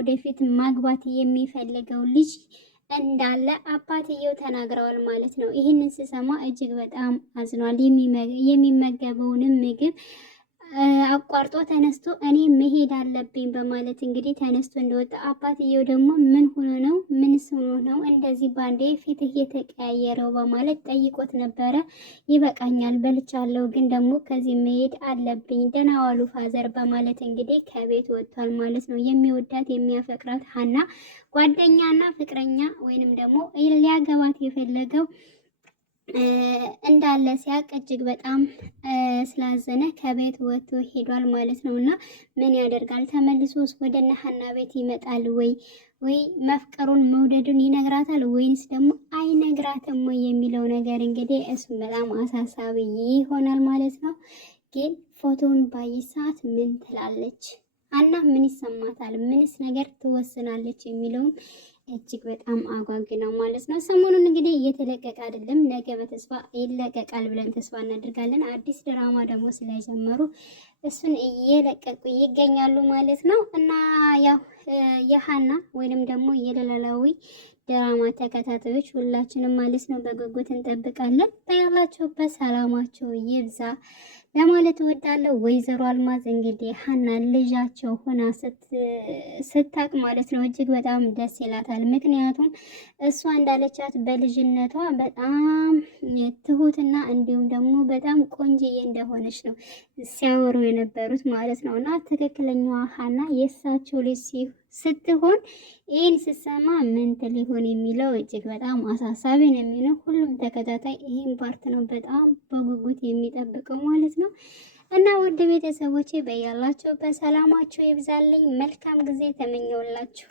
ወደፊት ማግባት የሚፈልገው ልጅ እንዳለ አባትየው ተናግረዋል ማለት ነው። ይህንን ስሰማ እጅግ በጣም አዝኗል። የሚመገበውንም ምግብ አቋርጦ ተነስቶ እኔ መሄድ አለብኝ በማለት እንግዲህ ተነስቶ እንደወጣ አባትየው ደግሞ ምን ሆኖ ነው ምንስ ሆኖ ነው እንደዚህ ባንዴ ፊትህ የተቀያየረው በማለት ጠይቆት ነበረ። ይበቃኛል በልቻለሁ፣ ግን ደግሞ ከዚህ መሄድ አለብኝ፣ ደህና ዋሉ ፋዘር በማለት እንግዲህ ከቤት ወጥቷል ማለት ነው። የሚወዳት የሚያፈቅራት ሀና ጓደኛና ፍቅረኛ ወይንም ደግሞ ሊያገባት የፈለገው እንዳለ ሲያቅ እጅግ በጣም ስላዘነ ከቤት ወጥቶ ሄዷል ማለት ነው። እና ምን ያደርጋል ተመልሶስ ወደ እነ ሀና ቤት ይመጣል ወይ መፍቀሩን መውደዱን ይነግራታል ወይንስ ደግሞ አይነግራትም ወይ የሚለው ነገር እንግዲህ እሱም በጣም አሳሳቢ ይሆናል ማለት ነው። ግን ፎቶውን ባየች ሰዓት ምን ትላለች ሀና? ምን ይሰማታል? ምንስ ነገር ትወስናለች የሚለውም እጅግ በጣም አጓጊ ነው ማለት ነው። ሰሞኑን እንግዲህ እየተለቀቀ አይደለም፣ ነገ በተስፋ ይለቀቃል ብለን ተስፋ እናደርጋለን። አዲስ ድራማ ደግሞ ስለጀመሩ እሱን እየለቀቁ ይገኛሉ ማለት ነው። እና ያው የሀና ወይንም ደግሞ የኖላዊ ድራማ ተከታታዮች ሁላችንም ማለት ነው በጉጉት እንጠብቃለን። በያላችሁበት ሰላማችሁ ይብዛ ለማለት እወዳለሁ። ወይዘሮ አልማዝ እንግዲህ ሀና ልጃቸው ሆና ስታቅ ማለት ነው እጅግ በጣም ደስ ይላታል። ምክንያቱም እሷ እንዳለቻት በልጅነቷ በጣም ትሁትና እንዲሁም ደግሞ በጣም ቆንጅዬ እንደሆነች ነው ሲያወሩ የነበሩት ማለት ነው። እና ትክክለኛዋ ሀና የእሳቸው ልጅ ስትሆን ይህን ስሰማ ምን ሊሆን የሚለው እጅግ በጣም አሳሳቢ ነው የሚለው። ሁሉም ተከታታይ ይህን ፓርት ነው በጣም በጉጉት የሚጠብቀው ማለት ነው። እና ውድ ቤተሰቦቼ በያላችሁ በሰላማችሁ ይብዛልኝ። መልካም ጊዜ ተመኘውላችሁ።